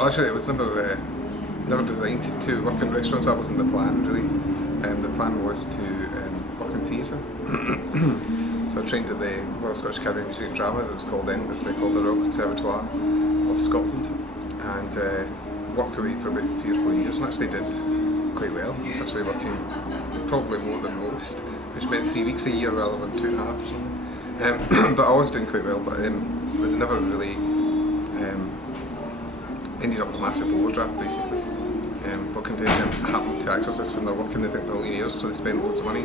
Well, actually, it was never designed to work in restaurants. That wasn't the plan, really. The plan was to work in theatre. So I trained at the Royal Scottish Academy of Music and Drama, as it was called then, but it's now called the Royal Conservatoire of Scotland, and worked away for about 3 or 4 years, and actually did quite well. I was actually working probably more than most, which meant 3 weeks a year rather than 2.5 or something. But I was doing quite well, but was never really ended up with a massive overdraft, basically. What can happen to actors is when they're working, they think they're millionaires, so they spend loads of money,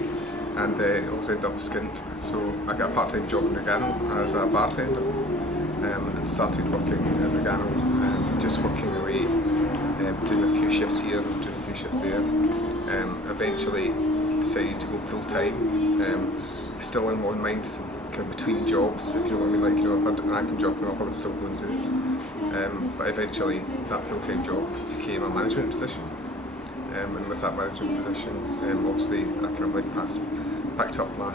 and always end up skint. So I got a part-time job in Rogano as a bartender, and started working in Rogano, just working away, doing a few shifts here, doing a few shifts there. Eventually decided to go full-time, still in my own mind, kind of between jobs, if you know what I mean. Like, you know, if I had an acting job coming up, I would still go and do it. But eventually that full-time job became a management position, and with that management position, obviously I kind of like packed up my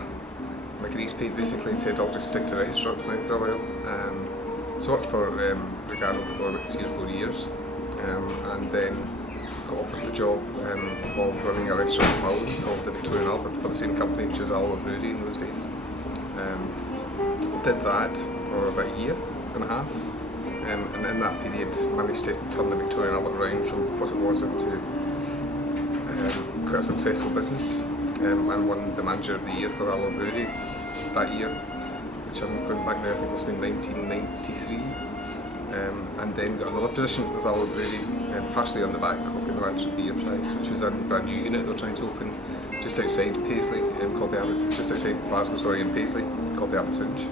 grease paint basically and said I'll just stick to restaurants now for a while. So I worked for Rogano for about 3 or 4 years, and then got offered the job of running a restaurant in Hull called the Victoria and Albert for the same company, which was Alba Brewery in those days. Did that for about a year and a half. And in that period managed to turn the Victoria and Albert around from what it was into quite a successful business, and won the Manager of the Year for Alba Brewery that year, which I'm going back now, I think it must have been 1993, and then got another position with Alba Brewery, partially on the back of the Manager of the Year prize, which was a brand new unit they were trying to open just outside Paisley, called the just outside Glasgow, sorry, in Paisley, called the Abbotssinge.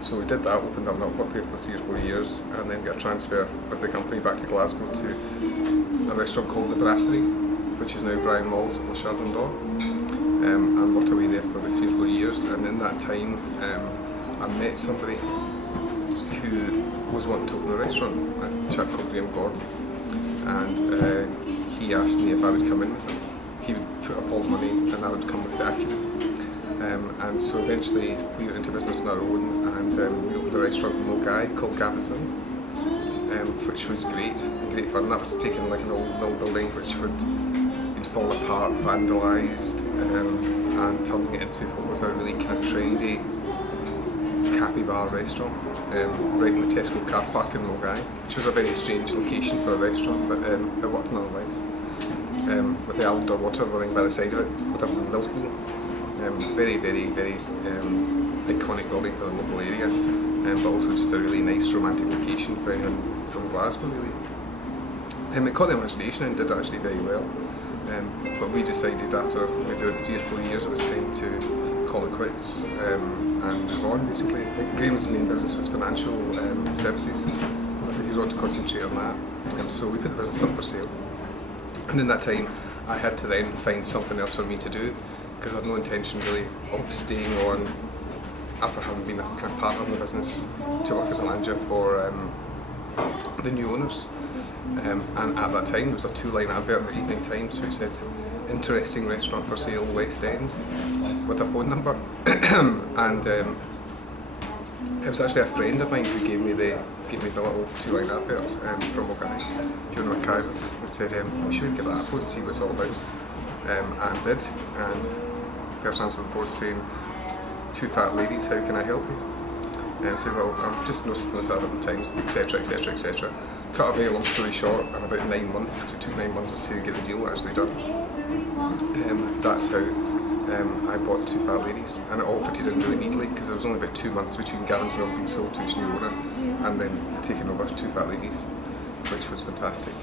So we did that, opened that up, worked there for 3 or 4 years, and then got a transfer with the company back to Glasgow to a restaurant called the Brasserie, which is now Brian Malls at Le Chardon d'Or, and worked away there for about 3 or 4 years. And in that time I met somebody who was wanting to open a restaurant, a chap called Graham Gordon, and he asked me if I would come in with him. He would put up all the money and I would come with the acumen. And so eventually we went into business on our own, and we opened a restaurant in Milgai called Gabbiesville, which was great fun. That was taking like an old building which had been falling apart, vandalised, and turning it into what was a really kind of trendy cafe bar restaurant, right in the Tesco car park in Milgai, which was a very strange location for a restaurant, but it worked nonetheless. With the Alder water running by the side of it, with a milk wheel. Very iconic building for the local area, but also just a really nice romantic location for anyone from Glasgow, really. It caught the imagination and did actually very well, but we decided after maybe about 3 or 4 years it was time to call it quits and move on, basically. I think Graham's main business was financial services. I think he was wanting to concentrate on that, so we put the business up for sale, and in that time I had to then find something else for me to do, because I had no intention really of staying on after having been a kind of partner in the business to work as a manager for the new owners. And at that time there was a 2-line advert in the Evening Times which said "Interesting restaurant for sale, West End," with a phone number. And it was actually a friend of mine who gave me the little 2-line advert from Rogano, Fiona McIver, and said we should give that a phone and see what it's all about. And did, and the person answered the phone saying, "Two fat ladies, how can I help you?" And I said, "Well, I'm just noticing this advert in Times, etc, etc, etc. Cut a very long story short, and about 9 months, because it took 9 months to get the deal actually done. That's how I bought Two Fat Ladies, and it all fitted in really neatly, because there was only about 2 months between Gavin's Mill being sold to its new owner and then taking over Two Fat Ladies, which was fantastic.